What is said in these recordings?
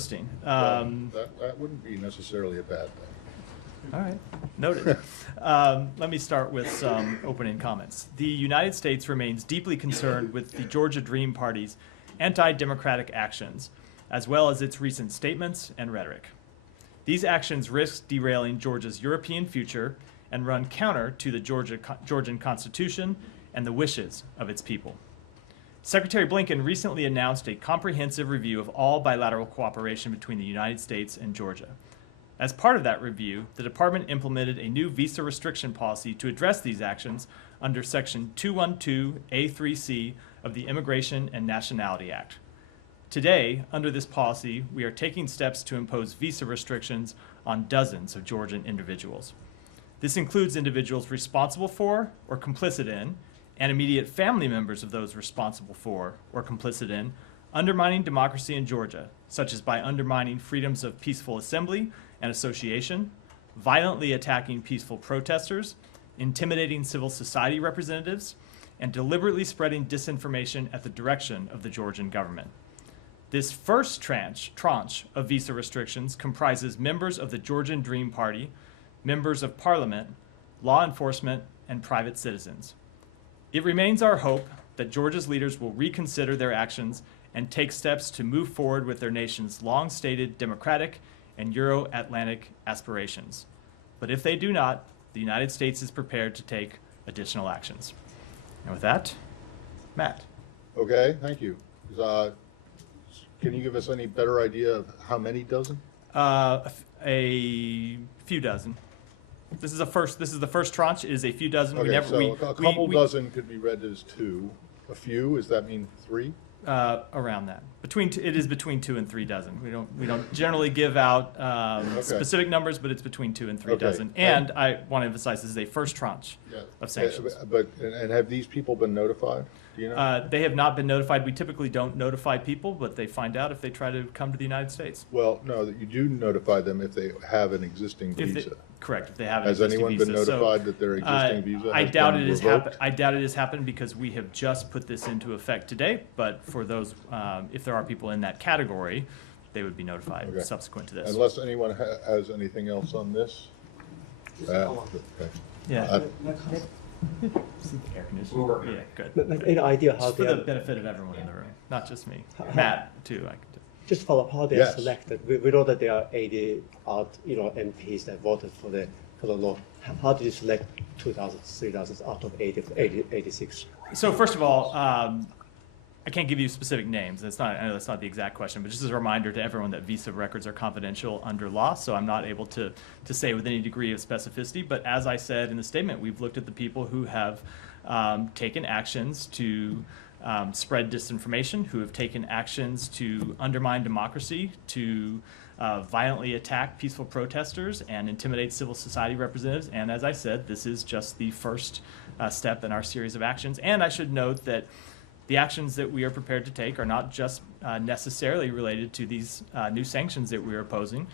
hosting. That wouldn't be necessarily a bad thing. All right, noted. Let me start with some opening comments. The United States remains deeply concerned with the Georgia Dream Party's anti-democratic actions, as well as its recent statements and rhetoric. These actions risk derailing Georgia's European future and run counter to the Georgian Constitution and the wishes of its people. Secretary Blinken recently announced a comprehensive review of all bilateral cooperation between the United States and Georgia. As part of that review, the department implemented a new visa restriction policy to address these actions under Section 212A3C of the Immigration and Nationality Act. Today, under this policy, we are taking steps to impose visa restrictions on dozens of Georgian individuals. This includes individuals responsible for or complicit in, and immediate family members of those responsible for or complicit in, undermining democracy in Georgia, such as by undermining freedoms of peaceful assembly and association, violently attacking peaceful protesters, intimidating civil society representatives, and deliberately spreading disinformation at the direction of the Georgian government. This first tranche of visa restrictions comprises members of the Georgian Dream Party, members of parliament, law enforcement, and private citizens. It remains our hope that Georgia's leaders will reconsider their actions and take steps to move forward with their nation's long-stated democratic and Euro-Atlantic aspirations. But if they do not, the United States is prepared to take additional actions. And with that, Matt. Okay, thank you. Can you give us any better idea of how many dozen? A few dozen. This is the first tranche. It is a few dozen. Okay, a couple dozen could be read as two. A few, does that mean three? Around that. It is between 2 and 3 dozen. We don't generally give out specific numbers, but it's between 2 and 3 dozen. And I want to emphasize this is a first tranche of sanctions. And have these people been notified? Do you know? They have not been notified. We typically don't notify people, but they find out if they try to come to the United States. Well, no, that you do notify them if they have an existing visa. Correct. If they have an Has existing anyone visa. been notified that their existing visa I has doubt been it has revoked? happened. I doubt it has happened because we have just put this into effect today. But for those, if there are people in that category, they would be notified subsequent to this. Unless anyone has anything else on this? Yeah. Air conditioning. Yeah, good. Any idea how Just for the benefit of everyone in the room, not just me. Matt, too. Just follow up how they are selected. We know that there are 80 MPs that voted for the law. How did you select 2,000, 3,000 out of 86? So first of all, I can't give you specific names. I know that's not the exact question, but just as a reminder to everyone that visa records are confidential under law, so I'm not able to say with any degree of specificity. But as I said in the statement, we've looked at the people who have taken actions to spread disinformation, who have taken actions to undermine democracy, to violently attack peaceful protesters and intimidate civil society representatives. And as I said, this is just the first step in our series of actions. And I should note that the actions that we are prepared to take are not just necessarily related to these new sanctions that we are opposing.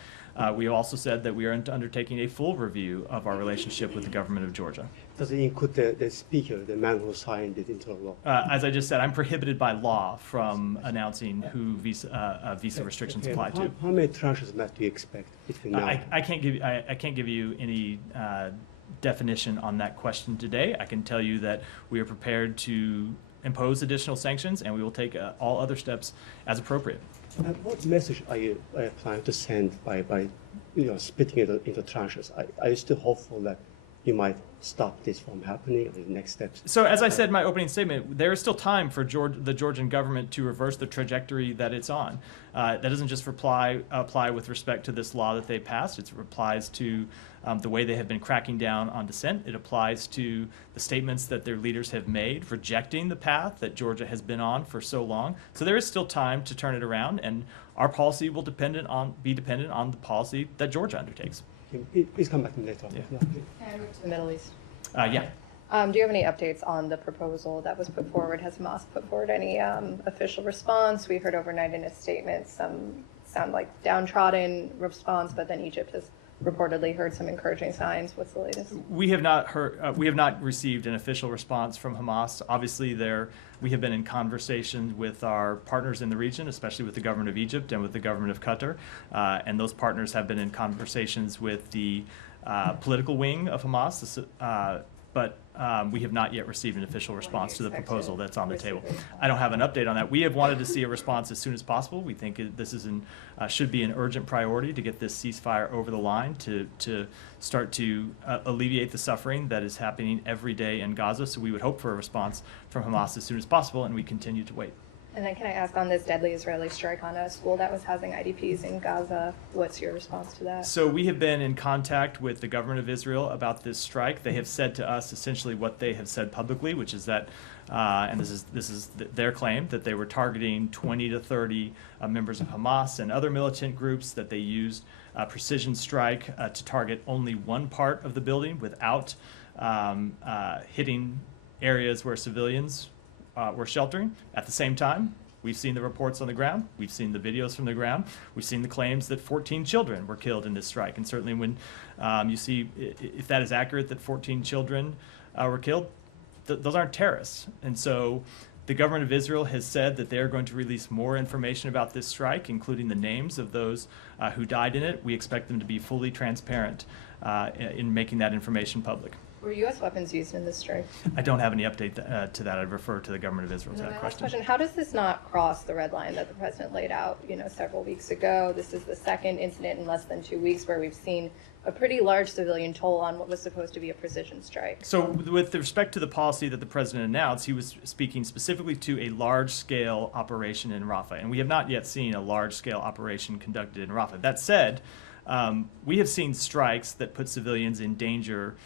We have also said that we are undertaking a full review of our relationship with the government of Georgia. Does it include the speaker, the man who signed it into law? As I just said, I'm prohibited by law from announcing who visa restrictions apply to. How many tranches do you expect between now? I can't give you any definition on that question today. I can tell you that we are prepared to impose additional sanctions, and we will take all other steps as appropriate. What message are you planning to send by splitting it into tranches? Are you still hopeful that you might stop this from happening, or the next steps? So as I said in my opening statement, there is still time for the Georgian government to reverse the trajectory that it's on. That doesn't just apply with respect to this law that they passed. It applies to the way they have been cracking down on dissent. It applies to the statements that their leaders have made, rejecting the path that Georgia has been on for so long. So there is still time to turn it around, and our policy will be dependent on the policy that Georgia undertakes. Please come back to me later. Yeah. And move to the Middle East. Yeah. Do you have any updates on the proposal that was put forward? Has Hamas put forward any official response? We heard overnight in a statement some sound like downtrodden response, but then Egypt has reportedly heard some encouraging signs. What's the latest? We have not heard. We have not received an official response from Hamas. Obviously, we have been in conversations with our partners in the region, especially with the government of Egypt and with the government of Qatar, and those partners have been in conversations with the political wing of Hamas. But we have not yet received an official response to the proposal that's on the table. I don't have an update on that. We have wanted to see a response as soon as possible. We think this is should be an urgent priority to get this ceasefire over the line to start to alleviate the suffering that is happening every day in Gaza. So we would hope for a response from Hamas as soon as possible, and we continue to wait. And then can I ask on this deadly Israeli strike on a school that was housing IDPs in Gaza, what's your response to that? So we have been in contact with the government of Israel about this strike. They have said to us essentially what they have said publicly, which is that, and this is their claim, that they were targeting 20 to 30 members of Hamas and other militant groups, that they used precision strike to target only one part of the building without hitting areas where civilians were sheltering. At the same time, we've seen the reports on the ground, we've seen the videos from the ground, we've seen the claims that 14 children were killed in this strike. And certainly when you see, if that is accurate, that 14 children were killed, those aren't terrorists. And so the government of Israel has said that they're going to release more information about this strike, including the names of those who died in it. We expect them to be fully transparent in making that information public. Were U.S. weapons used in this strike? I don't have any update to that. I'd refer to the government of Israel to that Last question. question, how does this not cross the red line that the president laid out, several weeks ago? This is the second incident in less than 2 weeks where we've seen a pretty large civilian toll on what was supposed to be a precision strike. So with respect to the policy that the president announced, he was speaking specifically to a large-scale operation in Rafah, and we have not yet seen a large-scale operation conducted in Rafah. That said, we have seen strikes that put civilians in danger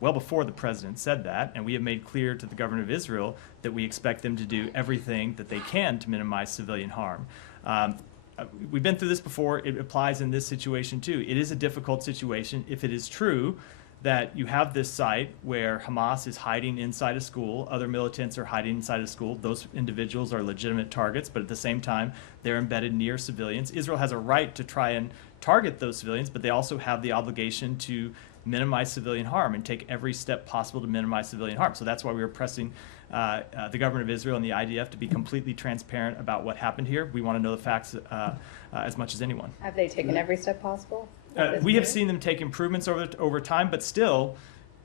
well before the president said that, and we have made clear to the government of Israel that we expect them to do everything that they can to minimize civilian harm. We've been through this before. It applies in this situation too. It is a difficult situation if it is true that you have this site where Hamas is hiding inside a school, other militants are hiding inside a school. Those individuals are legitimate targets, but at the same time, they're embedded near civilians. Israel has a right to try and target those civilians, but they also have the obligation to minimize civilian harm and take every step possible to minimize civilian harm. So that's why we were pressing the government of Israel and the IDF to be completely transparent about what happened here. We want to know the facts as much as anyone. Have they taken every step possible? We have seen them take improvements over time, but still,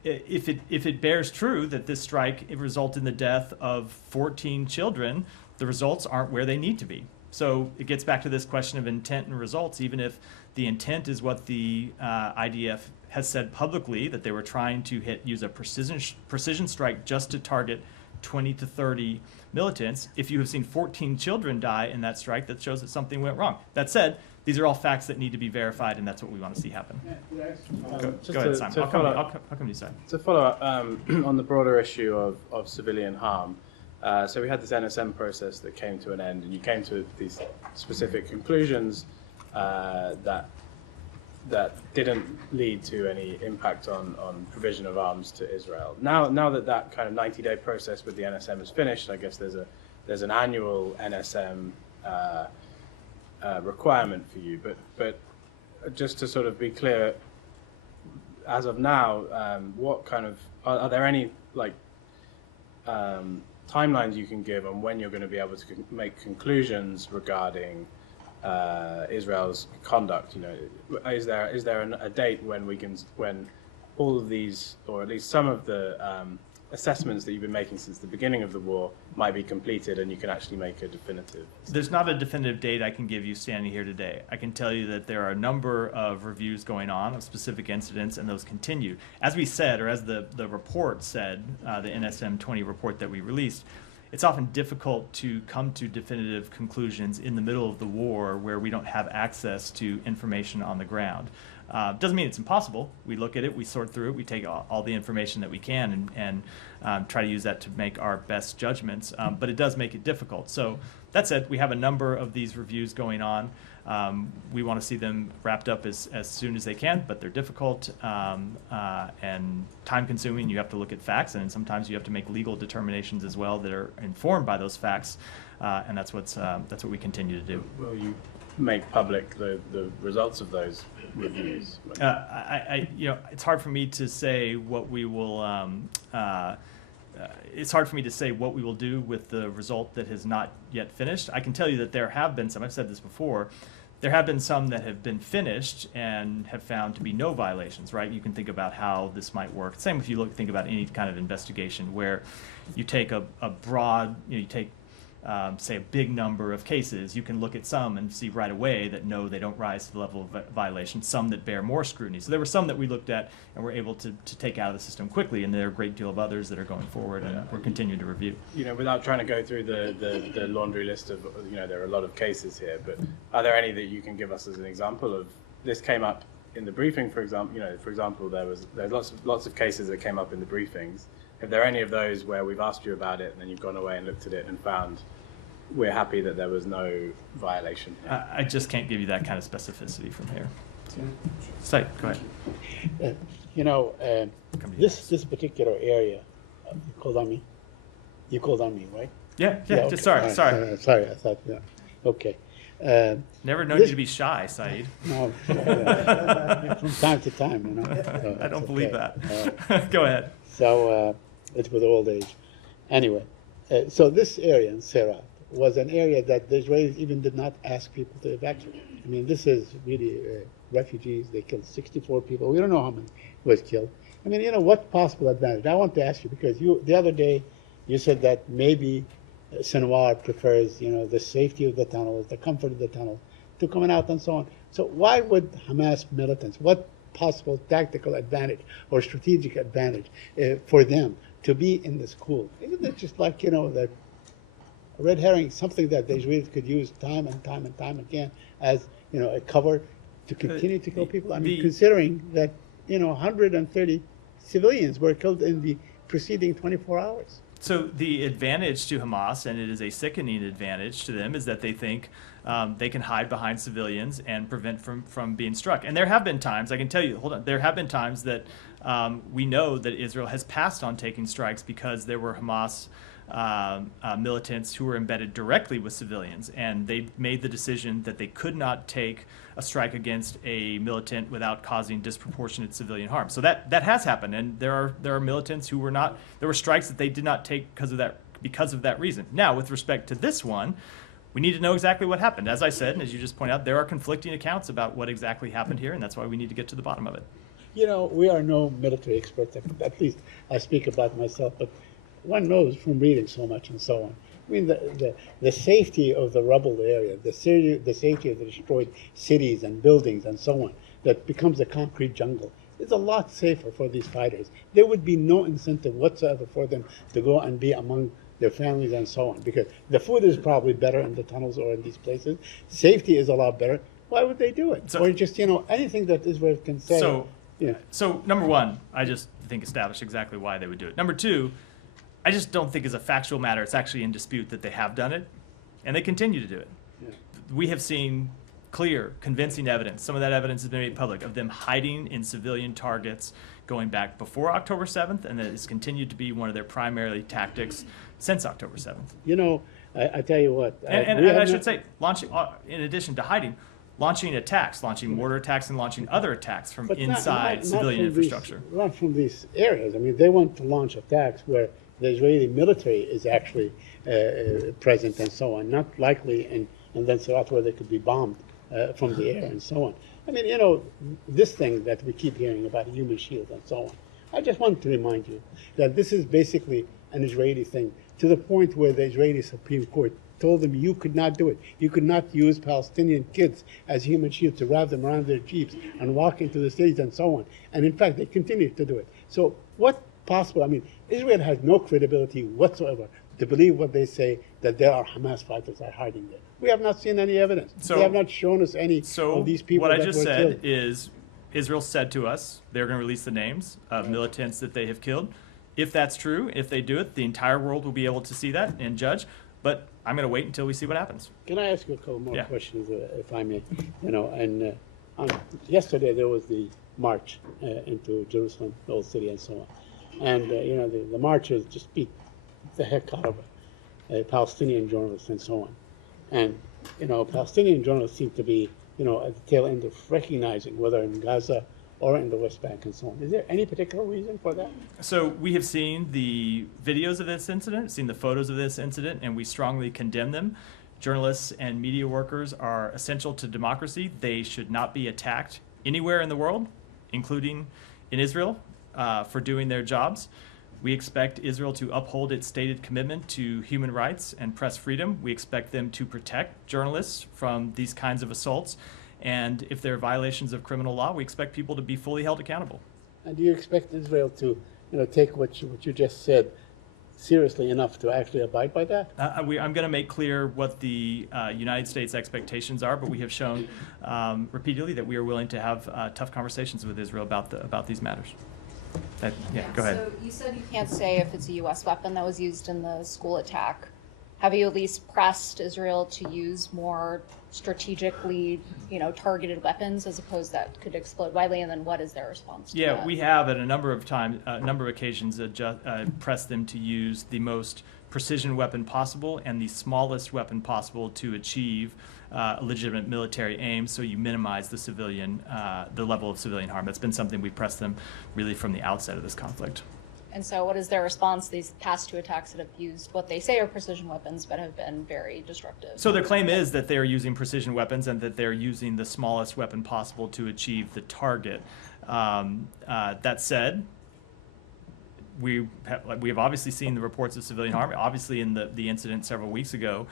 if it bears true that this strike resulted in the death of 14 children, the results aren't where they need to be. So it gets back to this question of intent and results. Even if the intent is what the IDF has said publicly, that they were trying to use a precision strike just to target 20 to 30 militants, if you have seen 14 children die in that strike, that shows that something went wrong. That said, these are all facts that need to be verified, and that's what we want to see happen. Go ahead, Simon. I'll come to you, Simon. To follow up on the broader issue of civilian harm, so we had this NSM process that came to an end, and you came to these specific conclusions that didn't lead to any impact on provision of arms to Israel. Now that kind of 90-day process with the NSM is finished, I guess there's an annual NSM requirement for you. But just to sort of be clear, as of now, what kind of are there any timelines you can give on when you're going to be able to make conclusions regarding Israel's conduct? Is there a date when all of these, or at least some of the assessments that you've been making since the beginning of the war might be completed and you can actually make a definitive? There's not a definitive date I can give you standing here today. I can tell you that there are a number of reviews going on of specific incidents, and those continue. As we said, or as the report said, the NSM 20 report that we released, it's often difficult to come to definitive conclusions in the middle of the war where we don't have access to information on the ground. Doesn't mean it's impossible. We look at it, we sort through it, we take all the information that we can and try to use that to make our best judgments, but it does make it difficult. So that said, we have a number of these reviews going on. We want to see them wrapped up as soon as they can, but they're difficult and time-consuming. You have to look at facts, and sometimes you have to make legal determinations as well that are informed by those facts, and that's what we continue to do. Will you make public the results of those reviews? It's hard for me to say what we will. It's hard for me to say what we will do with the result that has not yet finished. I can tell you that there have been some. I've said this before. There have been some that have been finished and have found to be no violations, right? You can think about how this might work. Same if you think about any kind of investigation where you take a broad, you take, say, a big number of cases. You can look at some and see right away that no, they don't rise to the level of violation, some that bear more scrutiny. So there were some that we looked at and were able to take out of the system quickly, and there are a great deal of others that are going forward and we're continuing to review. Without trying to go through the laundry list of, there are a lot of cases here, but are there any that you can give us as an example of this came up in the briefing, for example? For example, there's lots of cases that came up in the briefings. If there are any of those where we've asked you about it and then you've gone away and looked at it and found we're happy that there was no violation here? I just can't give you that kind of specificity from here. So, go ahead. This particular area, you called on me? You called on me, right? Yeah, okay. Just sorry. Sorry, I thought, yeah. Okay. Never known you to be shy, Saeed. No, from time to time, So I don't believe that. Right. Go ahead. So it's with old age. Anyway, so this area in Serat was an area that the Israelis even did not ask people to evacuate. I mean, this is really refugees. They killed 64 people. We don't know how many was killed. I mean, what possible advantage? I want to ask you, because the other day you said that maybe Sinwar prefers, the safety of the tunnels, the comfort of the tunnels, to coming out and so on. So why would Hamas militants, what possible tactical advantage or strategic advantage for them to be in the school? Isn't it just like, that red herring, something that the Israelis could use time and time and time again as, a cover to continue to kill people? I mean, considering that, 130 civilians were killed in the preceding 24 hours. So the advantage to Hamas, and it is a sickening advantage to them, is that they think they can hide behind civilians and prevent from being struck. And there have been times, I can tell you, there have been times that we know that Israel has passed on taking strikes because there were Hamas militants who were embedded directly with civilians, and they made the decision that they could not take a strike against a militant without causing disproportionate civilian harm. So that has happened, and there are militants who were not. There were strikes that they did not take because of that reason. Now, with respect to this one, we need to know exactly what happened. As I said, and as you just pointed out, there are conflicting accounts about what exactly happened here, and that's why we need to get to the bottom of it. We are no military experts. At least I speak about myself, but one knows from reading so much and so on. I mean, the safety of the rubble area, the safety of the destroyed cities and buildings and so on, that becomes a concrete jungle, is a lot safer for these fighters. There would be no incentive whatsoever for them to go and be among their families and so on, because the food is probably better in the tunnels or in these places. Safety is a lot better. Why would they do it? Or just, anything that Israel can say. So number one, I just think established exactly why they would do it. Number two, I just don't think as a factual matter it's actually in dispute that they have done it, and they continue to do it. Yeah. We have seen clear, convincing evidence, some of that evidence has been made public, of them hiding in civilian targets going back before October 7th, and that has continued to be one of their primary tactics since October 7th. I tell you what. And I should say, launching, in addition to hiding, launching attacks, launching mortar attacks and launching other attacks from inside civilian infrastructure. Not from these areas. I mean, they want to launch attacks where the Israeli military is actually present and so on, not likely in then Serat where they could be bombed from the air and so on. I mean, this thing that we keep hearing about human shield and so on. I just want to remind you that this is basically an Israeli thing, to the point where the Israeli Supreme Court told them you could not do it. You could not use Palestinian kids as human shields to wrap them around their jeeps and walk into the cities and so on. And in fact, they continue to do it. So what possible? I mean, Israel has no credibility whatsoever to believe what they say, that there are Hamas fighters are hiding there. We have not seen any evidence. They have not shown us any of these people that were killed. So what I just said is, Israel said to us they're going to release the names of militants that they have killed. If that's true, if they do it, the entire world will be able to see that and judge. But I'm going to wait until we see what happens. Can I ask you a couple more questions, if I may? Yesterday there was the march into Jerusalem, the old city, and so on. And the marchers just beat the heck out of Palestinian journalists and so on. And Palestinian journalists seem to be, at the tail end of recognizing whether in Gaza or in the West Bank and so on. Is there any particular reason for that? So we have seen the videos of this incident, seen the photos of this incident, and we strongly condemn them. Journalists and media workers are essential to democracy. They should not be attacked anywhere in the world, including in Israel, for doing their jobs. We expect Israel to uphold its stated commitment to human rights and press freedom. We expect them to protect journalists from these kinds of assaults. And if there are violations of criminal law, we expect people to be fully held accountable. And do you expect Israel to, take what you just said seriously enough to actually abide by that? I'm going to make clear what the United States expectations are, but we have shown repeatedly that we are willing to have tough conversations with Israel about these matters. Go ahead. So you said you can't say if it's a U.S. weapon that was used in the school attack. Have you at least pressed Israel to use more strategically, targeted weapons as opposed that could explode widely? And then what is their response to that? We have at a number of occasions pressed them to use the most precision weapon possible and the smallest weapon possible to achieve a legitimate military aim, so you minimize the level of civilian harm. That's been something we pressed them really from the outset of this conflict. And so what is their response, these past two attacks that have used what they say are precision weapons but have been very destructive? So their claim is that they are using precision weapons and that they're using the smallest weapon possible to achieve the target. That said, we have obviously seen the reports of civilian harm. Obviously, in the incident several weeks ago,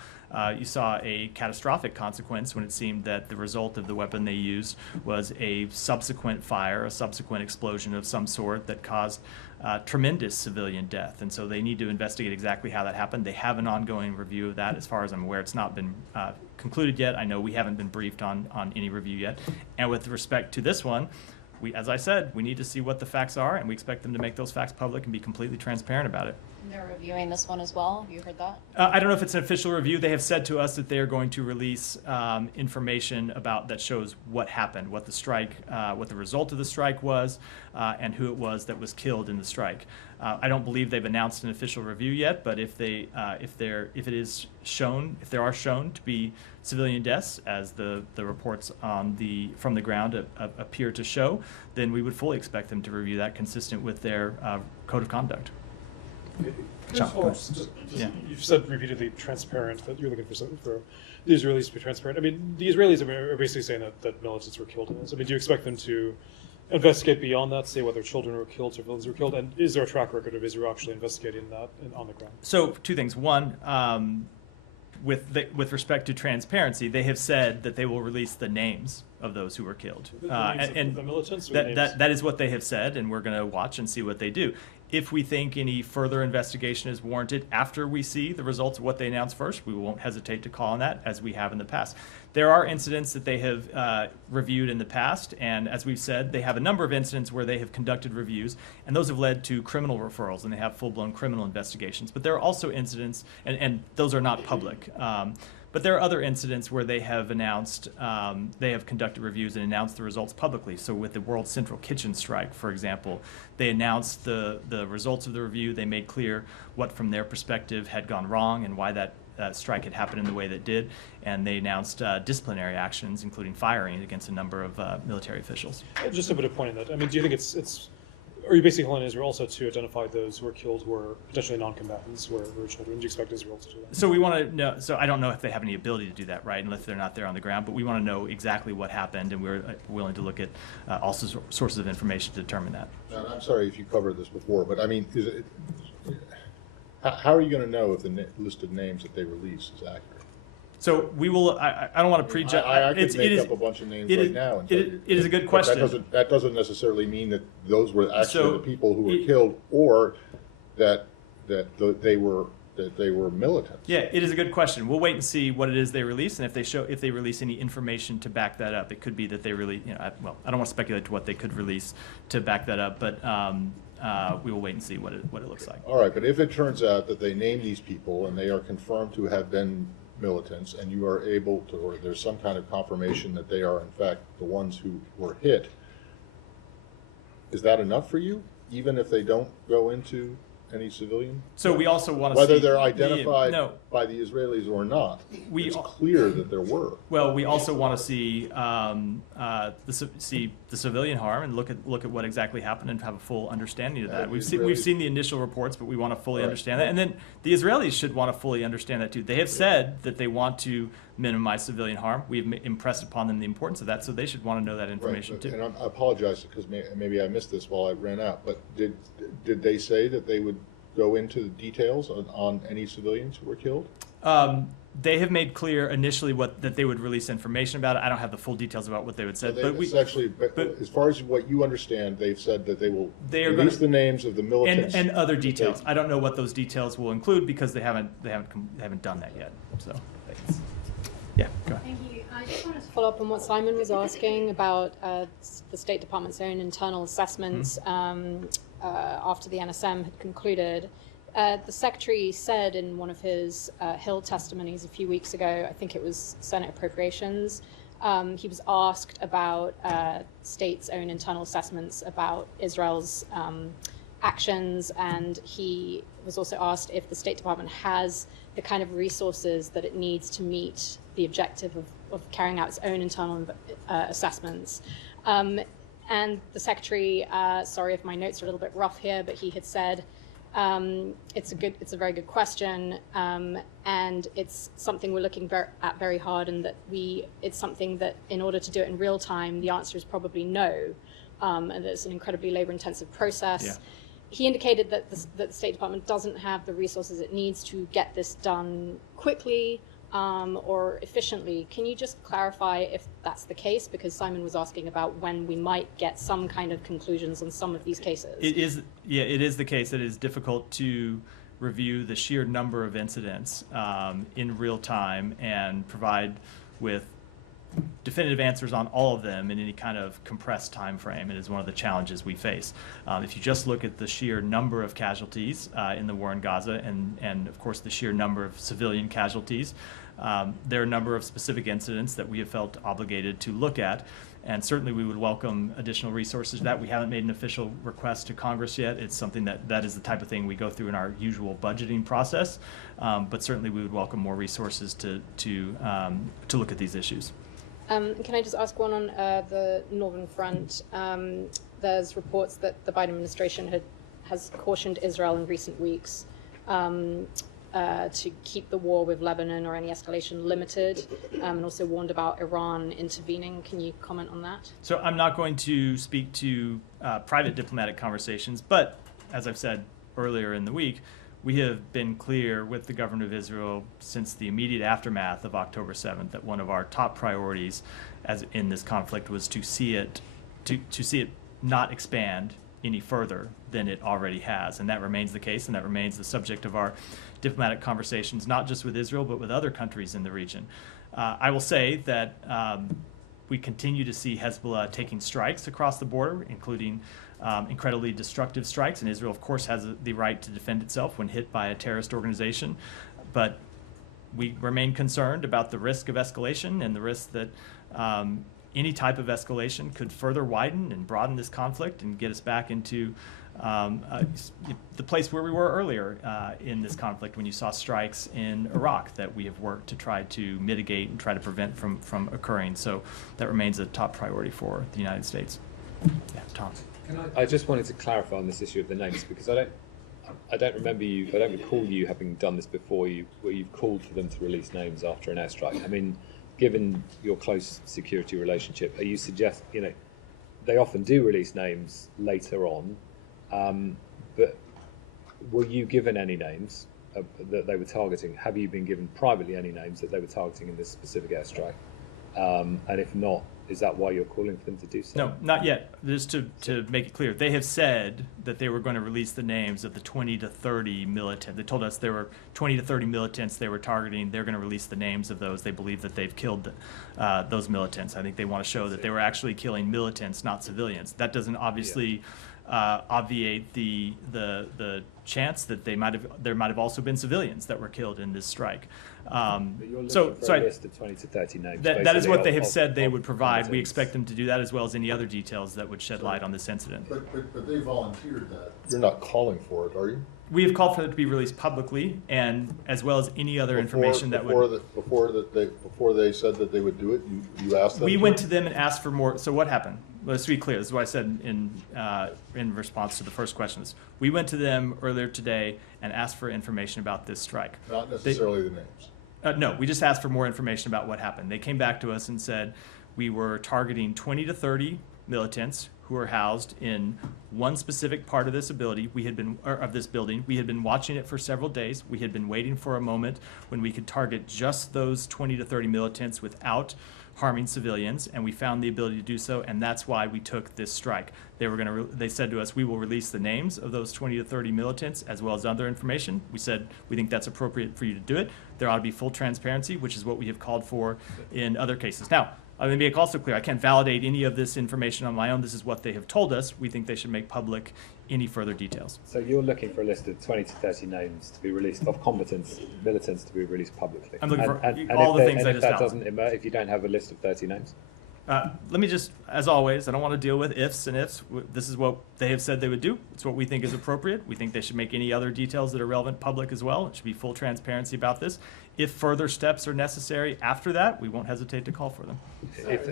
you saw a catastrophic consequence when it seemed that the result of the weapon they used was a subsequent fire, a subsequent explosion of some sort that caused tremendous civilian death. And so they need to investigate exactly how that happened. They have an ongoing review of that. As far as I'm aware, it's not been concluded yet. I know we haven't been briefed on any review yet. And with respect to this one, as I said, we need to see what the facts are, and we expect them to make those facts public and be completely transparent about it. And they're reviewing this one as well? Have you heard that? I don't know if it's an official review. They have said to us that they are going to release information that shows what happened, what the result of the strike was, and who it was that was killed in the strike. I don't believe they've announced an official review yet, but if there are shown to be civilian deaths, as the reports from the ground appear to show, then we would fully expect them to review that consistent with their code of conduct. You've said repeatedly transparent, that you're looking for the Israelis to be transparent. I mean, the Israelis are basically saying that militants were killed in this. I mean, do you expect them to investigate beyond that, say whether children were killed, civilians were killed, and is there a track record of Israel actually investigating that on the ground? So, two things. One, with respect to transparency, they have said that they will release the names of those who were killed. And the militants? That is what they have said, and we're going to watch and see what they do. If we think any further investigation is warranted after we see the results of what they announce first, we won't hesitate to call on that, as we have in the past. There are incidents that they have reviewed in the past, and as we've said, they have a number of incidents where they have conducted reviews, and those have led to criminal referrals, and they have full-blown criminal investigations. But there are also incidents, and those are not public, but there are other incidents where they have announced, they have conducted reviews and announced the results publicly. So with the World Central Kitchen strike, for example, they announced the results of the review. They made clear what, from their perspective, had gone wrong and why that strike had happened in the way that it did. And they announced disciplinary actions, including firing against a number of military officials. Just a bit of point on that. I mean, do you think are you basically calling Israel also to identify those who were killed who were potentially non-combatants, who were children? Do you expect Israel to do that? So we want to know. So I don't know if they have any ability to do that, right? Unless they're not there on the ground. But we want to know exactly what happened, and we're willing to look at all sources of information to determine that. Now, I'm sorry if you covered this before, but I mean, how are you going to know if the list of names that they release is accurate? So we will. I don't want to prejudge. I could make up a bunch of names right now. It is a good question. That doesn't necessarily mean that those were actually the people who were killed, or that they were militants. Yeah, it is a good question. We'll wait and see what it is they release, and if they release any information to back that up. It could be that they really, I don't want to speculate to what they could release to back that up, but we will wait and see what it looks like. All right, but if it turns out that they name these people and they are confirmed to have been militants, and you are able to, or there's some kind of confirmation that they are in fact the ones who were hit, is that enough for you, even if they don't go into any civilian? So we also want to whether see they're identified. No. by the Israelis or not. We- It's clear that there were. Well, we also want to see the civilian harm and look at what exactly happened and have a full understanding of that. We've seen the initial reports, but we want to fully understand that. And then the Israelis should want to fully understand that too. They have said that they want to minimize civilian harm. We've impressed upon them the importance of that, so they should want to know that information Right, too. and I apologize because maybe I missed this while I ran out, but did they say that they would go into the details on any civilians who were killed? They have made clear initially that they would release information about it. I don't have the full details about what they would say, but As far as what you understand, they've said that they will They are release gonna- the names of the militants and other details. I don't know what those details will include because they haven't done that yet. So, yeah, go ahead. Thank you. I just wanted to follow up on what Simon was asking about the State Department's own internal assessments after the NSM had concluded. The Secretary said in one of his Hill testimonies a few weeks ago, I think it was Senate Appropriations, he was asked about state's own internal assessments about Israel's actions, and he was also asked if the State Department has the kind of resources that it needs to meet the objective of carrying out its own internal assessments. And the Secretary, sorry if my notes are a little bit rough here, but he had said, it's a very good question, and it's something we're looking at very hard, and that it's something that in order to do it in real time, the answer is probably no, and that it's an incredibly labor-intensive process. Yeah. He indicated that the State Department doesn't have the resources it needs to get this done quickly or efficiently. Can you just clarify if that's the case? Because Simon was asking about when we might get some kind of conclusions on some of these cases. It is the case that it is difficult to review the sheer number of incidents in real time and provide with definitive answers on all of them in any kind of compressed time frame. It is one of the challenges we face. If you just look at the sheer number of casualties in the war in Gaza and of course the sheer number of civilian casualties, there are a number of specific incidents that we have felt obligated to look at, and certainly we would welcome additional resources to that. We haven't made an official request to Congress yet. It's something that is the type of thing we go through in our usual budgeting process, but certainly we would welcome more resources to look at these issues. Can I just ask one on the Northern Front? There's reports that the Biden administration has cautioned Israel in recent weeks to keep the war with Lebanon or any escalation limited, and also warned about Iran intervening. Can you comment on that? So I'm not going to speak to private diplomatic conversations, but as I've said earlier in the week, we have been clear with the government of Israel since the immediate aftermath of October 7th that one of our top priorities as in this conflict was to see it not expand any further than it already has. And that remains the case, and that remains the subject of our diplomatic conversations, not just with Israel, but with other countries in the region. I will say that we continue to see Hezbollah taking strikes across the border, including incredibly destructive strikes, and Israel, of course, has the right to defend itself when hit by a terrorist organization. But we remain concerned about the risk of escalation and the risk that any type of escalation could further widen and broaden this conflict and get us back into the place where we were earlier in this conflict when you saw strikes in Iraq that we have worked to try to mitigate and try to prevent from occurring. So that remains a top priority for the United States. Yeah, Tom. I just wanted to clarify on this issue of the names, because I don't recall you having done this before, where you've called for them to release names after an airstrike. I mean, given your close security relationship, are you they often do release names later on, but were you given any names that they were targeting? Have you been given privately any names that they were targeting in this specific airstrike? And if not, is that why you're calling for them to do so? No, not yet. Just to make it clear, they have said that they were going to release the names of the 20 to 30 militants. They told us there were 20 to 30 militants they were targeting. They're going to release the names of those. They believe that they've killed those militants. I think they want to show that they were actually killing militants, not civilians. That doesn't obviously obviate the chance that there might have also been civilians that were killed in this strike. But you're looking for a list of 20 to 30 names. That is what they have said they would provide. We expect them to do that, as well as any other details that would shed light on this incident. But they volunteered that. You're not calling for it, are you? We have called for it to be released publicly, and as well as any other information that would. Before they said that they would do it, you asked them? We went to them and asked for more. So what happened? Let's be clear. This is what I said in response to the first questions. We went to them earlier today and asked for information about this strike. Not necessarily the names. No, we just asked for more information about what happened. They came back to us and said we were targeting 20 to 30 militants who are housed in one specific part of this building. We had been watching it for several days. We had been waiting for a moment when we could target just those 20 to 30 militants without harming civilians, and we found the ability to do so, and that's why we took this strike. They said to us, we will release the names of those 20 to 30 militants as well as other information. We said we think that's appropriate for you to do it. There ought to be full transparency, which is what we have called for in other cases. Now, let me make also clear, I can't validate any of this information on my own. This is what they have told us. We think they should make public any further details. So you're looking for a list of 20 to 30 names to be released, of militants to be released publicly. I'm looking for all the things I just outlined. If you don't have a list of 30 names? Let me just, as always, I don't want to deal with ifs and ifs. This is what they have said they would do. It's what we think is appropriate. We think they should make any other details that are relevant public as well. It should be full transparency about this. If further steps are necessary after that, we won't hesitate to call for them. If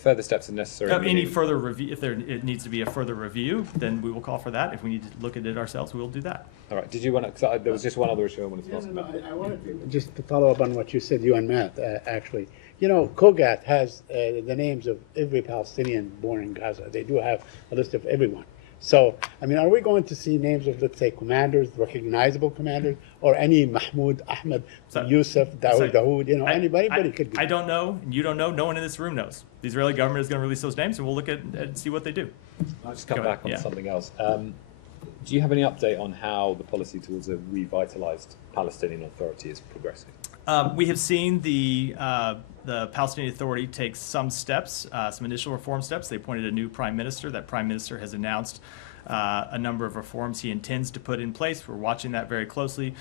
further steps are necessary. Any further review, if it needs to be a further review, then we will call for that. If we need to look at it ourselves, we will do that. All right. Did you want to? There was just one other issue I wanted to ask about. I wanted to just to follow up on what you said, you and Matt, actually. You know, COGAT has the names of every Palestinian born in Gaza. They do have a list of everyone. So, I mean, are we going to see names of, let's say, commanders, recognizable commanders, or any Mahmoud, Ahmed, Yusuf, Dawood, you know, anybody could be. I don't know, and you don't know. No one in this room knows. The Israeli government is going to release those names, and we'll look at and see what they do. I'll just come back on something else. Do you have any update on how the policy towards a revitalized Palestinian Authority is progressing? We have seen the Palestinian Authority take some steps, some initial reform steps. They appointed a new prime minister. That prime minister has announced a number of reforms he intends to put in place. We're watching that very closely.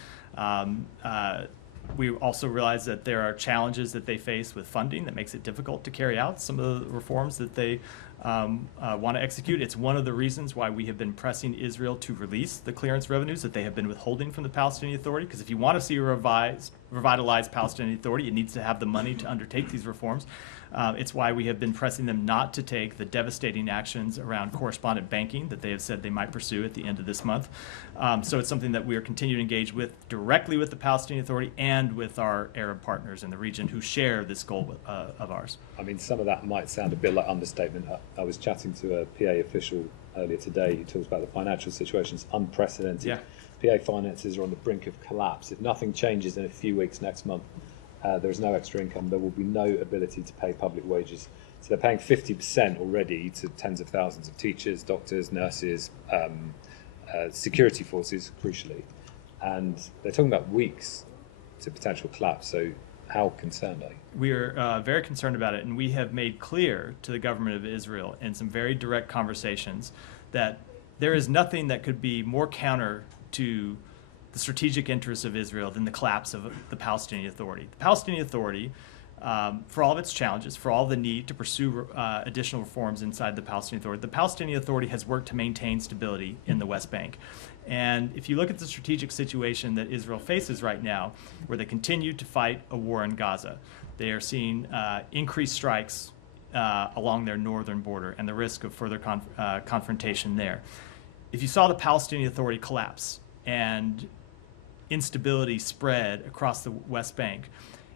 We also realize that there are challenges that they face with funding that makes it difficult to carry out some of the reforms that they want to execute. It's one of the reasons why we have been pressing Israel to release the clearance revenues that they have been withholding from the Palestinian Authority, because if you want to see a revitalized Palestinian Authority, it needs to have the money to undertake these reforms. It's why we have been pressing them not to take the devastating actions around correspondent banking that they have said they might pursue at the end of this month. So it's something that we are continuing to engage with directly with the Palestinian Authority and with our Arab partners in the region who share this goal of ours. I mean, some of that might sound a bit like understatement. I was chatting to a PA official earlier today who talks about the financial situation. It's unprecedented. Yeah. PA finances are on the brink of collapse. If nothing changes in a few weeks next month, there's no extra income. There will be no ability to pay public wages. So they're paying 50% already to tens of thousands of teachers, doctors, nurses, security forces, crucially. And they're talking about weeks to potential collapse. So how concerned are you? We are very concerned about it, and we have made clear to the government of Israel in some very direct conversations that there is nothing that could be more counter to the strategic interests of Israel than the collapse of the Palestinian Authority. The Palestinian Authority, for all of its challenges, for all the need to pursue additional reforms inside the Palestinian Authority, the Palestinian Authority has worked to maintain stability in the West Bank. And if you look at the strategic situation that Israel faces right now, where they continue to fight a war in Gaza, they are seeing increased strikes along their northern border and the risk of further confrontation there. If you saw the Palestinian Authority collapse and instability spread across the West Bank,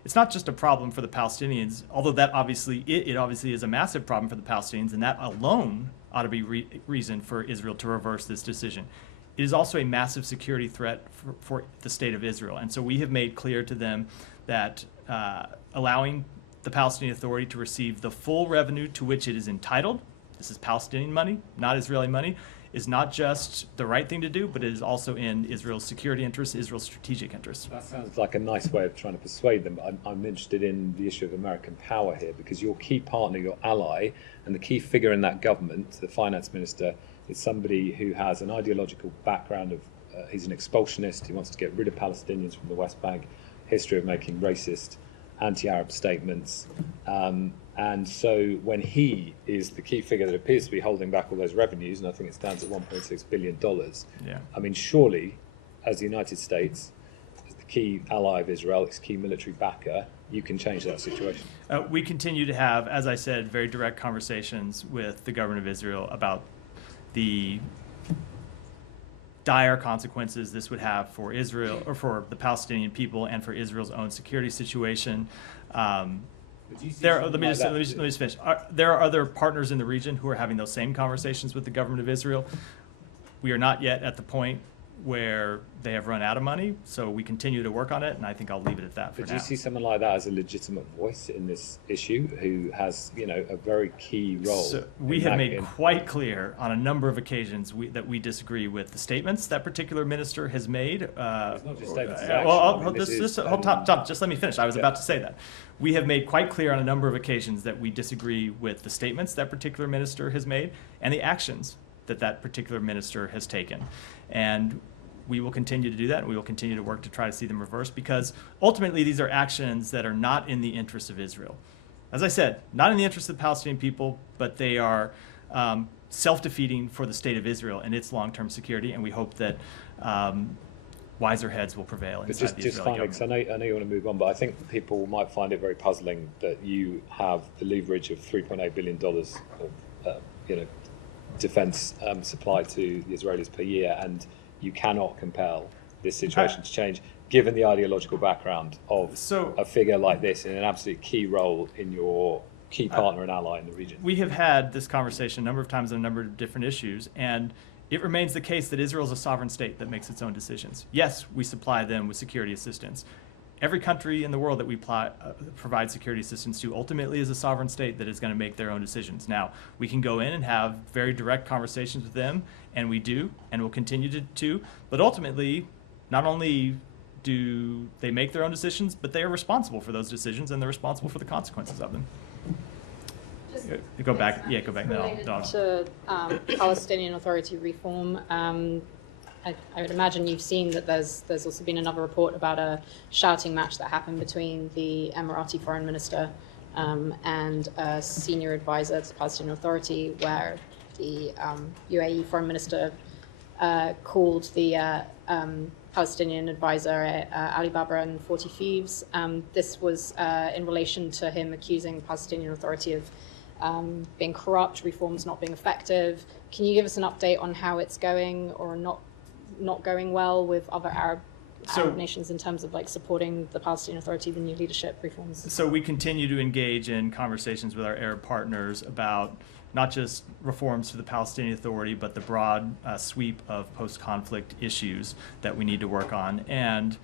it's not just a problem for the Palestinians, although that obviously it obviously is a massive problem for the Palestinians, and that alone ought to be reason for Israel to reverse this decision. It is also a massive security threat for the state of Israel, and so we have made clear to them that allowing the Palestinian Authority to receive the full revenue to which it is entitled, this is Palestinian money, not Israeli money, is not just the right thing to do, but it is also in Israel's security interests, Israel's strategic interests. That sounds like a nice way of trying to persuade them, but I'm interested in the issue of American power here, because your key partner, your ally, and the key figure in that government, the finance minister, is somebody who has an ideological background of, he's an expulsionist, he wants to get rid of Palestinians from the West Bank, history of making racist, anti-Arab statements, And so when he is the key figure that appears to be holding back all those revenues, and I think it stands at $1.6 billion, I mean, surely, as the United States, as the key ally of Israel, its key military backer, you can change that situation. We continue to have, as I said, very direct conversations with the government of Israel about the dire consequences this would have for Israel, or for the Palestinian people, and for Israel's own security situation. Let me just finish. There are other partners in the region who are having those same conversations with the government of Israel. We are not yet at the point where they have run out of money, so we continue to work on it, and I think I'll leave it at that for now. But do you see someone like that as a legitimate voice in this issue, who has, a very key role? So we have made quite clear on a number of occasions that we disagree with the statements that particular minister has made. It's not just statements. Just let me finish. I was about to say that. We have made quite clear on a number of occasions that we disagree with the statements that particular minister has made and the actions that particular minister has taken. And we will continue to do that, and we will continue to work to try to see them reversed, because ultimately these are actions that are not in the interest of Israel. As I said, not in the interest of the Palestinian people, but they are self-defeating for the state of Israel and its long-term security, and we hope that wiser heads will prevail inside the Israeli government. Finally, because I know you want to move on, but I think people might find it very puzzling that you have the leverage of $3.8 billion of defense supply to the Israelis per year, and you cannot compel this situation to change, given the ideological background of a figure like this in an absolute key role in your key partner and ally in the region. We have had this conversation a number of times on a number of different issues, and it remains the case that Israel is a sovereign state that makes its own decisions. Yes, we supply them with security assistance. Every country in the world that we provide security assistance to ultimately is a sovereign state that is going to make their own decisions. Now, we can go in and have very direct conversations with them, and we do, and will continue to, but ultimately, not only do they make their own decisions, but they are responsible for those decisions, and they're responsible for the consequences of them. Go back. Related to Palestinian Authority reform, I would imagine you've seen that there's also been another report about a shouting match that happened between the Emirati foreign minister and a senior advisor to the Palestinian Authority, where the UAE foreign minister called the Palestinian advisor Alibaba and 40 Thieves. This was in relation to him accusing the Palestinian Authority of being corrupt, reforms not being effective. Can you give us an update on how it's going or not going well with other Arab nations in terms of supporting the Palestinian Authority, the new leadership reforms? So we continue to engage in conversations with our Arab partners about not just reforms to the Palestinian Authority, but the broad sweep of post-conflict issues that we need to work on. And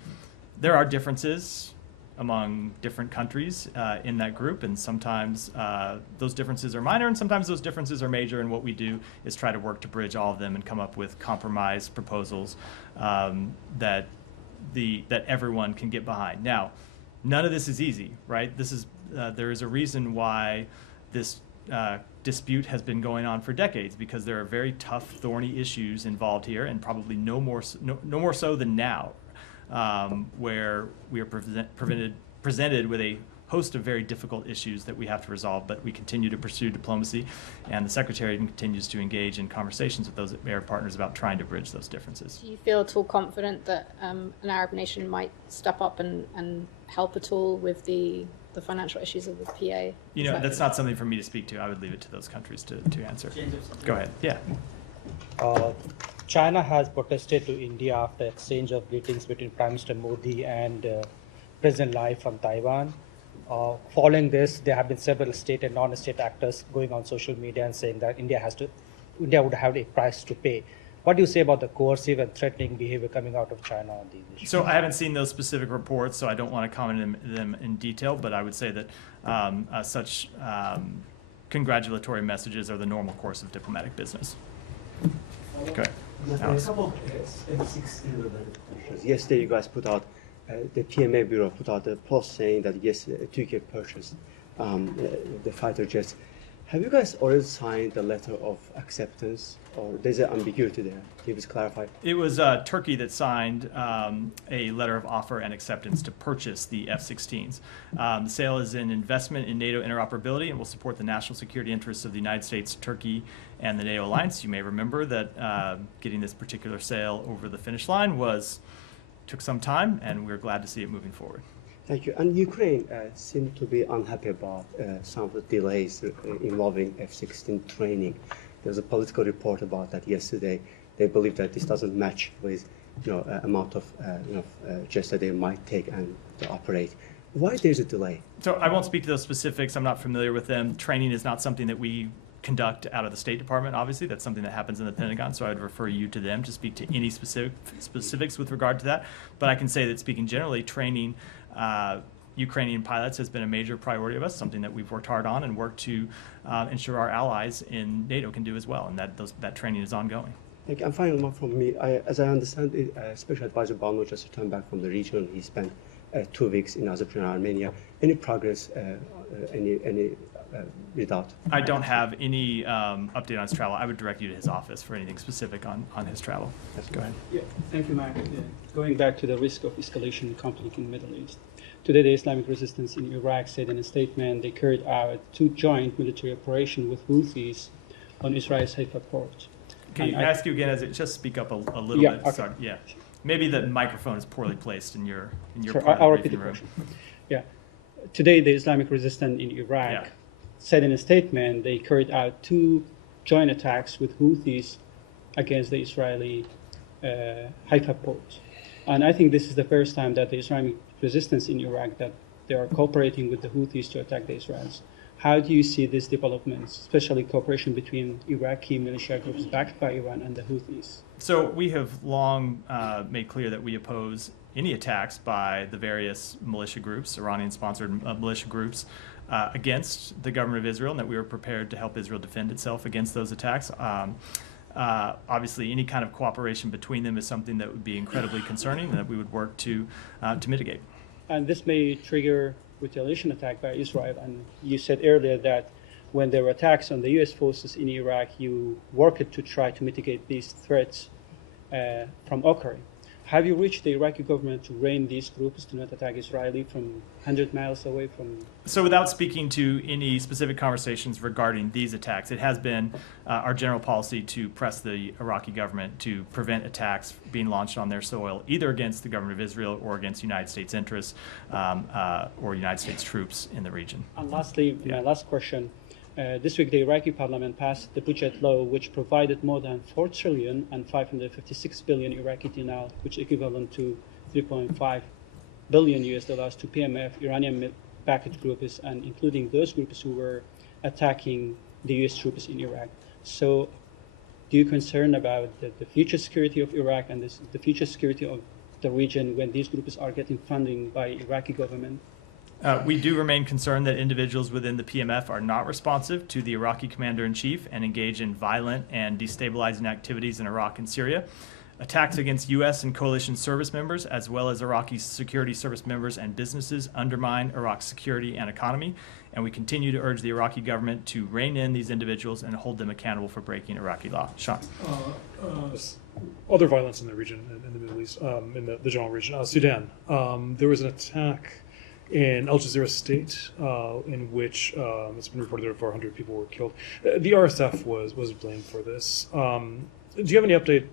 there are differences among different countries in that group, and sometimes those differences are minor, and sometimes those differences are major, and what we do is try to work to bridge all of them and come up with compromise proposals that everyone can get behind. Now, none of this is easy, right? There is a reason why this dispute has been going on for decades, because there are very tough, thorny issues involved here, and probably no more so than now. Where we are presented with a host of very difficult issues that we have to resolve, but we continue to pursue diplomacy, and the Secretary continues to engage in conversations with those Arab partners about trying to bridge those differences. Do you feel at all confident that an Arab nation might step up and help at all with the financial issues of the PA? That's not something for me to speak to. I would leave it to those countries to answer. Go ahead. Yeah. China has protested to India after exchange of greetings between Prime Minister Modi and President Lai from Taiwan. Following this, there have been several state and non-state actors going on social media and saying that India would have a price to pay. What do you say about the coercive and threatening behavior coming out of China on these issues? So I haven't seen those specific reports, so I don't want to comment on them in detail, but I would say that such congratulatory messages are the normal course of diplomatic business. Okay. Yesterday, you guys put out, the PMA Bureau put out a post saying that yes, Turkey purchased the fighter jets. Have you guys already signed the letter of acceptance, or there's an ambiguity there? Can you please clarify? It was Turkey that signed a letter of offer and acceptance to purchase the F-16s. The sale is an investment in NATO interoperability and will support the national security interests of the United States, Turkey, and the NATO alliance. You may remember that getting this particular sale over the finish line took some time, and we're glad to see it moving forward. Thank you. And Ukraine seemed to be unhappy about some of the delays involving F-16 training. There's a political report about that yesterday. They believe that this doesn't match with amount of jets that they might take and to operate. Why there's a delay? So I won't speak to those specifics. I'm not familiar with them. Training is not something that we conduct out of the State Department, obviously. That's something that happens in the Pentagon, so I would refer you to them to speak to any specifics with regard to that. But I can say that speaking generally, training Ukrainian pilots has been a major priority of us, something that we've worked hard on and worked to ensure our allies in NATO can do as well, and that training is ongoing. Thank you. And final one from me. As I understand it, Special Advisor Bano just returned back from the region. He spent 2 weeks in Azerbaijan and Armenia. Any progress, any result? I don't have any update on his travel. I would direct you to his office for anything specific on his travel. Yes, go ahead. Yeah, thank you, Mark. Going back to the risk of escalation conflict in the Middle East. Today, the Islamic resistance in Iraq said in a statement they carried out 2 joint military operations with Houthis on Israel's Haifa port. Can I ask you again, just speak up a little bit? Okay. Sorry. Yeah. Maybe the microphone is poorly placed in your Sure, part I'll of the repeat the briefing room. question. Yeah. Today, the Islamic resistance in Iraq said in a statement they carried out 2 joint attacks with Houthis against the Israeli Haifa port. And I think this is the first time that the Islamic resistance in Iraq that they are cooperating with the Houthis to attack the Israelis. How do you see these developments, especially cooperation between Iraqi militia groups backed by Iran and the Houthis? So we have long made clear that we oppose any attacks by the various militia groups, Iranian-sponsored militia groups, against the government of Israel, and that we are prepared to help Israel defend itself against those attacks. Obviously, any kind of cooperation between them is something that would be incredibly concerning and that we would work to mitigate. And this may trigger retaliation attack by Israel. And you said earlier that when there were attacks on the U.S. forces in Iraq, you worked to try to mitigate these threats from occurring. Have you reached the Iraqi government to rein these groups to not attack Israeli from 100 miles away from? So without speaking to any specific conversations regarding these attacks, it has been our general policy to press the Iraqi government to prevent attacks being launched on their soil, either against the government of Israel or against United States interests or United States troops in the region. And lastly, my last question. This week, the Iraqi parliament passed the budget law, which provided more than 4 trillion and 556 billion Iraqi dinar, which equivalent to 3.5 billion US dollars to PMF, Iranian-backed groups, and including those groups who were attacking the US troops in Iraq. So, do you concern about the future security of Iraq and the future security of the region when these groups are getting funding by Iraqi government? We do remain concerned that individuals within the PMF are not responsive to the Iraqi commander-in-chief and engage in violent and destabilizing activities in Iraq and Syria. Attacks against U.S. and coalition service members, as well as Iraqi security service members and businesses, undermine Iraq's security and economy, and we continue to urge the Iraqi government to rein in these individuals and hold them accountable for breaking Iraqi law. Sean. Other violence in the region, in the Middle East, in the general region. Sudan. There was an attack in Al Jazeera State, in which it's been reported that 400 people were killed. The RSF was blamed for this. Do you have any update,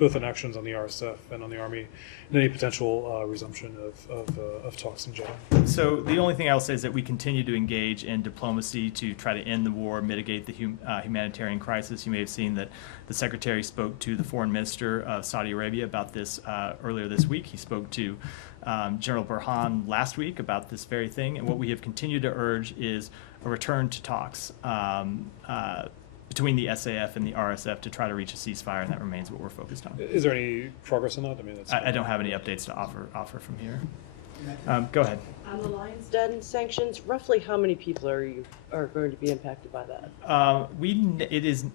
both on actions on the RSF and on the Army, and any potential resumption of talks in general? So the only thing I'll say is that we continue to engage in diplomacy to try to end the war, mitigate the humanitarian crisis. You may have seen that the Secretary spoke to the Foreign Minister of Saudi Arabia about this earlier this week. He spoke to General Burhan last week about this very thing, and what we have continued to urge is a return to talks between the SAF and the RSF to try to reach a ceasefire, and that remains what we're focused on. Is there any progress on that? I mean, I don't have any updates to offer from here. Go ahead. On the Lion's Den sanctions, roughly how many people are going to be impacted by that?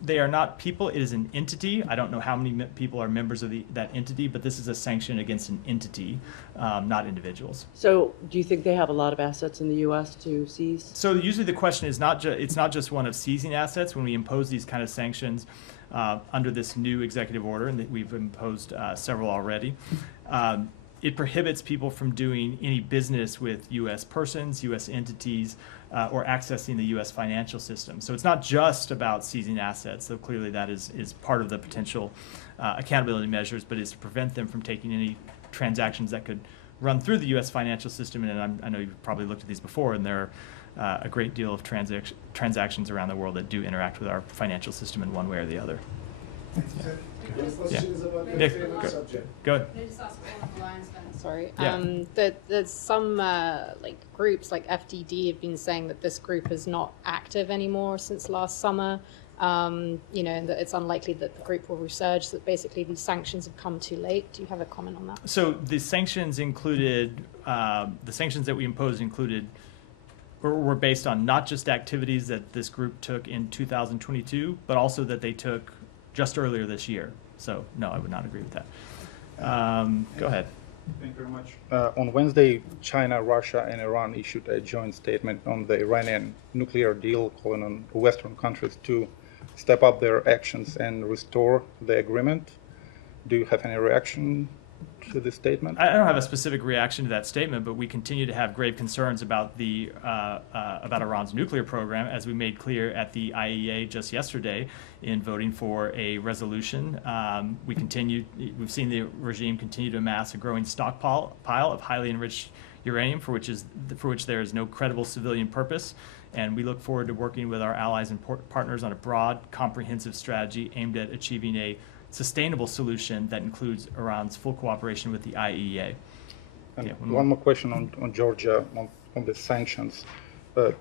They are not people. It is an entity. I don't know how many people are members of that entity, but this is a sanction against an entity, not individuals. So, do you think they have a lot of assets in the U.S. to seize? So usually the question is it's not just one of seizing assets when we impose these kind of sanctions under this new executive order, and that we've imposed several already. It prohibits people from doing any business with U.S. persons, U.S. entities, or accessing the U.S. financial system. So it's not just about seizing assets, though clearly that is part of the potential accountability measures, but it's to prevent them from taking any transactions that could run through the U.S. financial system. And I know you've probably looked at these before, and there are a great deal of transactions around the world that do interact with our financial system in one way or the other. Go ahead. Sorry. Yeah. There's some groups like FDD have been saying that this group is not active anymore since last summer. And that it's unlikely that the group will resurge. That basically these sanctions have come too late. Do you have a comment on that? So the sanctions that we imposed were based on not just activities that this group took in 2022, but also that they took just earlier this year. So no, I would not agree with that. Go ahead. Thank you very much. On Wednesday, China, Russia, and Iran issued a joint statement on the Iranian nuclear deal, calling on Western countries to step up their actions and restore the agreement. Do you have any reaction to this statement? I don't have a specific reaction to that statement, but we continue to have grave concerns about about Iran's nuclear program, as we made clear at the IAEA just yesterday in voting for a resolution. We've seen the regime continue to amass a growing stockpile of highly enriched uranium for which there is no credible civilian purpose. And we look forward to working with our allies and partners on a broad, comprehensive strategy aimed at achieving a sustainable solution that includes Iran's full cooperation with the IAEA. And one more question on Georgia, on the sanctions.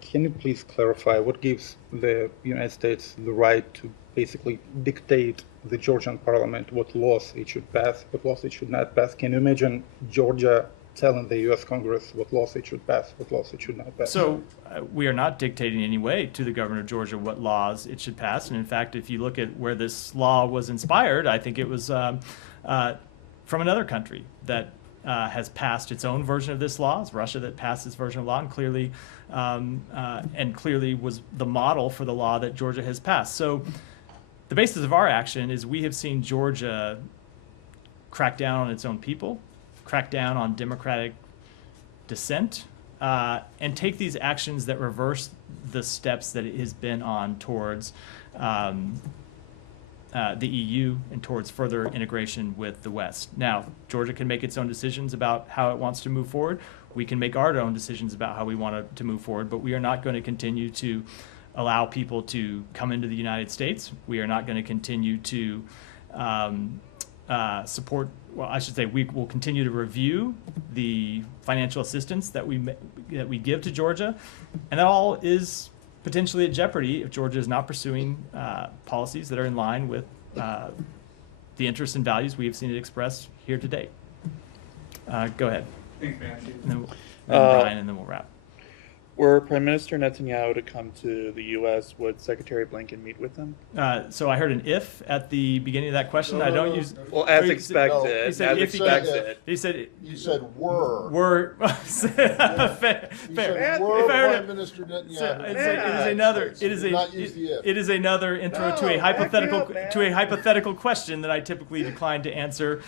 Can you please clarify what gives the United States the right to basically dictate the Georgian parliament what laws it should pass, what laws it should not pass? Can you imagine Georgia telling the U.S. Congress what laws it should pass, what laws it should not pass? So we are not dictating in any way to the governor of Georgia what laws it should pass. And in fact, if you look at where this law was inspired, I think it was from another country that has passed its own version of this law. It's Russia that passed this version of law, and clearly was the model for the law that Georgia has passed. So the basis of our action is we have seen Georgia crack down on its own people, crack down on democratic dissent, and take these actions that reverse the steps that it has been on towards the EU and towards further integration with the West. Now, Georgia can make its own decisions about how it wants to move forward. We can make our own decisions about how we want to move forward, but we are not going to continue to allow people to come into the United States. We are not going to continue to support, well, I should say we will continue to review the financial assistance that we give to Georgia, and that all is potentially at jeopardy if Georgia is not pursuing policies that are in line with the interests and values we have seen it expressed here today. Go ahead. Thanks, Matthew. And then Brian, and then we'll wrap. Were Prime Minister Netanyahu to come to the U.S., would Secretary Blinken meet with him? So I heard an if at the beginning of that question. I don't use. Well, as expected. He said if expected. He said. You said were. Were. Fair. You said were Prime Minister Netanyahu. It is another intro to a hypothetical question that I typically decline to answer.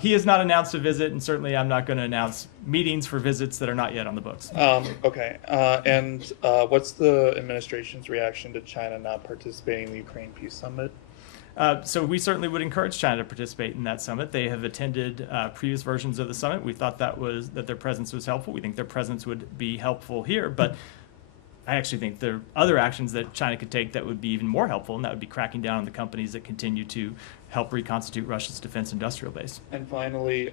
He has not announced a visit, and certainly I'm not going to announce meetings for visits that are not yet on the books. Okay. And what's the administration's reaction to China not participating in the Ukraine Peace Summit? So we certainly would encourage China to participate in that summit. They have attended previous versions of the summit. We thought that their presence was helpful. We think their presence would be helpful here, but I actually think there are other actions that China could take that would be even more helpful, and that would be cracking down on the companies that continue to help reconstitute Russia's defense industrial base. And finally,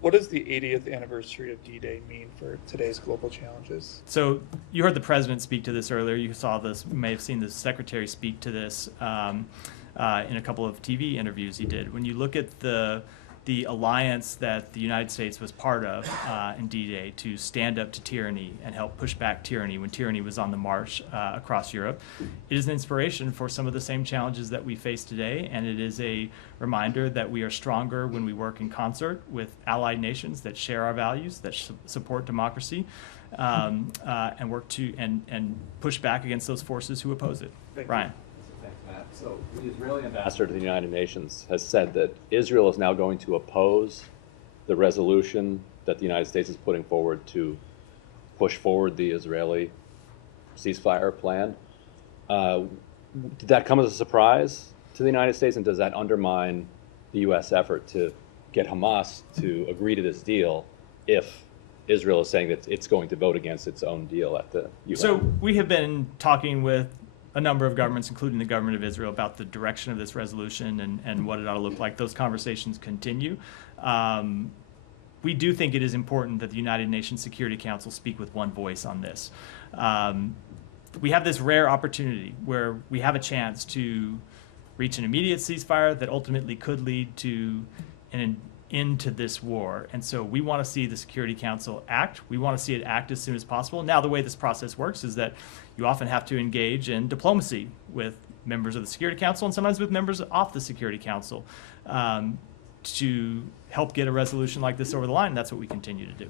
what does the 80th anniversary of D-Day mean for today's global challenges? So you heard the president speak to this earlier. You saw this, you may have seen the secretary speak to this in a couple of TV interviews he did. When you look at the the alliance that the United States was part of in D-Day to stand up to tyranny and help push back tyranny when tyranny was on the march across Europe. It is an inspiration for some of the same challenges that we face today, and it is a reminder that we are stronger when we work in concert with allied nations that share our values, that support democracy, and work to and push back against those forces who oppose it. Ryan. So the Israeli ambassador to the United Nations has said that Israel is now going to oppose the resolution that the United States is putting forward to push forward the Israeli ceasefire plan. Did that come as a surprise to the United States, and does that undermine the U.S. effort to get Hamas to agree to this deal if Israel is saying that it's going to vote against its own deal at the UN? So we have been talking with a number of governments, including the government of Israel, about the direction of this resolution and what it ought to look like. Those conversations continue. We do think it is important that the United Nations Security Council speak with one voice on this. We have this rare opportunity where we have a chance to reach an immediate ceasefire that ultimately could lead to an end to this war. And so we want to see the Security Council act. We want to see it act as soon as possible. Now, the way this process works is that you often have to engage in diplomacy with members of the Security Council and sometimes with members off the Security Council to help get a resolution like this over the line. That's what we continue to do.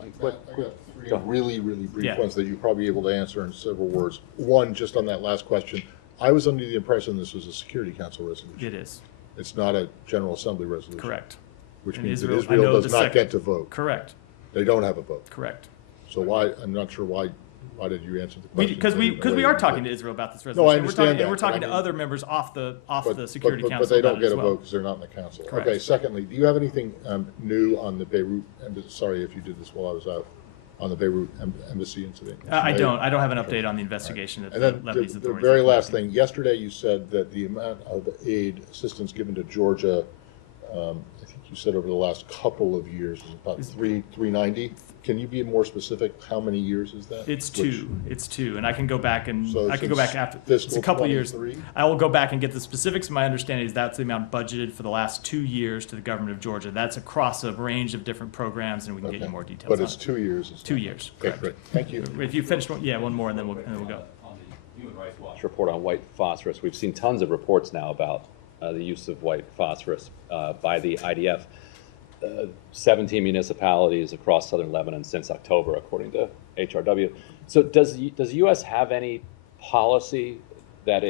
I got three really brief ones that you'll probably be able to answer in several words. One, just on that last question, I was under the impression this was a Security Council resolution. It is. It's not a General Assembly resolution. Correct. Which And means Israel- that Israel I know does the not sec- get to vote. Correct. They don't have a vote. Correct. So why, I'm not sure why did you answer the question? Because we are talking to Israel about this resolution. No, I understand that. And we're talking but I to mean- other members off the Security Council. But they don't about it get as a well. vote because they're not in the council. Correct. Okay, secondly, do you have anything new on the Beirut, sorry if you did this while I was out, on the Beirut embassy incident? I don't have an update on the investigation that And the then Lebanese the authorities very are last conducting. thing, yesterday you said that the amount of aid assistance given to Georgia, I think you said over the last couple of years is about 390. Can you be more specific? How many years is that? It's two, and I can go back and So I can go back after. It's fiscal a couple of years. 23? I will go back and get the specifics. My understanding is that's the amount budgeted for the last 2 years to the government of Georgia. That's across a range of different programs, and we can get you more details. But on it's it. 2 years. 2 years. Okay, Correct. great. Thank you. If you finish one more, and then we'll go. On the Human Rights Watch report on white phosphorus, we've seen tons of reports now about the use of white phosphorus by the IDF. 17 municipalities across southern Lebanon since October, according to HRW. So does the U.S. have any policy that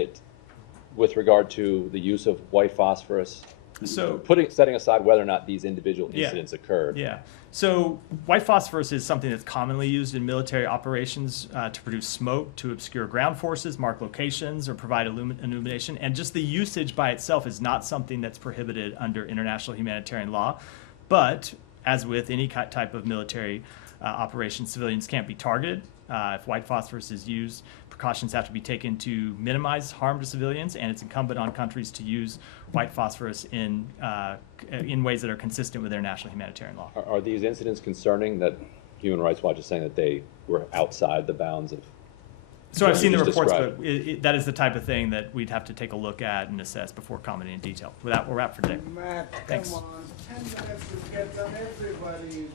with regard to the use of white phosphorus? So setting aside whether or not these individual incidents occurred. Yeah. So white phosphorus is something that's commonly used in military operations to produce smoke, to obscure ground forces, mark locations, or provide illumination. And just the usage by itself is not something that's prohibited under international humanitarian law. But as with any type of military operation, civilians can't be targeted. If white phosphorus is used, precautions have to be taken to minimize harm to civilians, and it's incumbent on countries to use white phosphorus in ways that are consistent with their national humanitarian law. Are these incidents concerning that Human Rights Watch is saying that they were outside the bounds of? So I've seen the just reports, described? but that is the type of thing that we'd have to take a look at and assess before commenting in detail. With that, we're wrapped for today. Matt, Thanks. come on. 10 minutes to get done everybody.